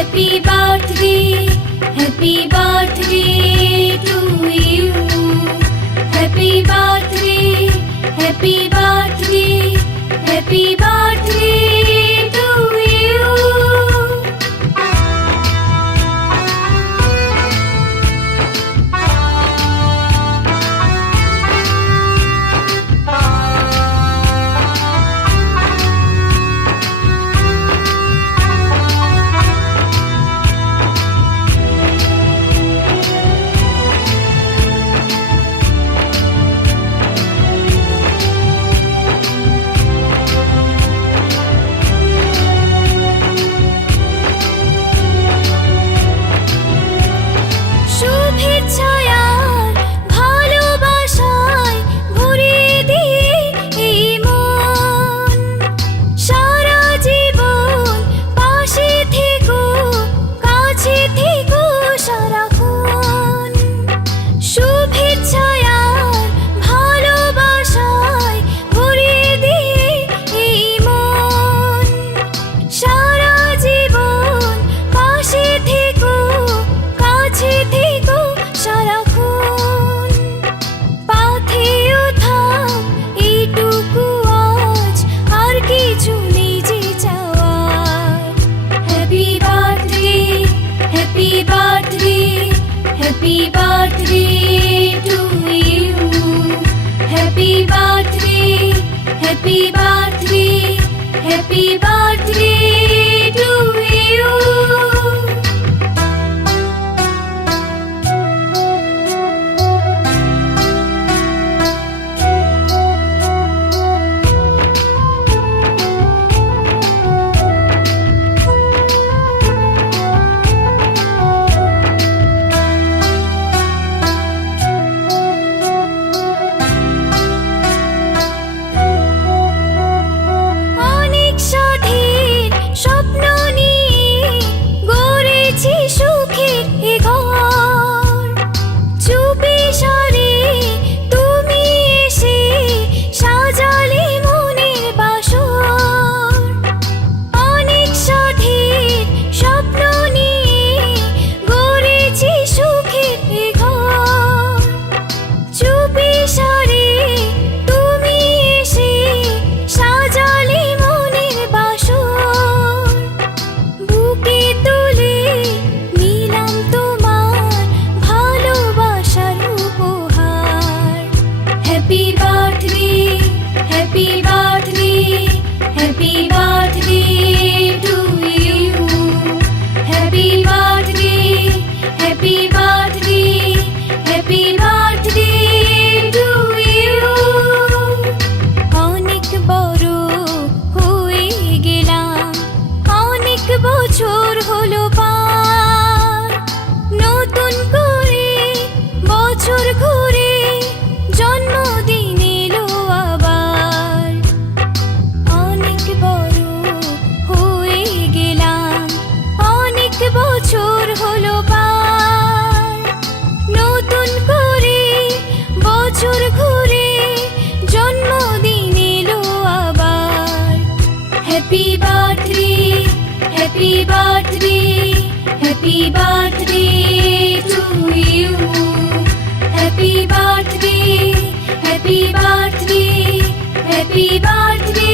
Happy birthday, happy birthday to you. Happy birthday, happy birthday, happy birthday to you. Happy birthday to you. Happy birthday, happy birthday, happy birthday to you. Happy birthday, happy birthday, happy birthday to you. Happy birthday, happy birthday, happy birthday to you. অনেক বড় হয়ে গেলাম, অনেক বছর হলো পার, নতুন করে বছর ঘুরে জন্মদিন এলো আবার। অনেক বড় হয়ে গেলাম, অনেক বছর হলো পার, নতুন করে বছর ঘুরে জন্মদিন এলো আবার। Happy birthday, happy birthday, happy birthday to you. Happy birthday, happy birthday, happy birthday.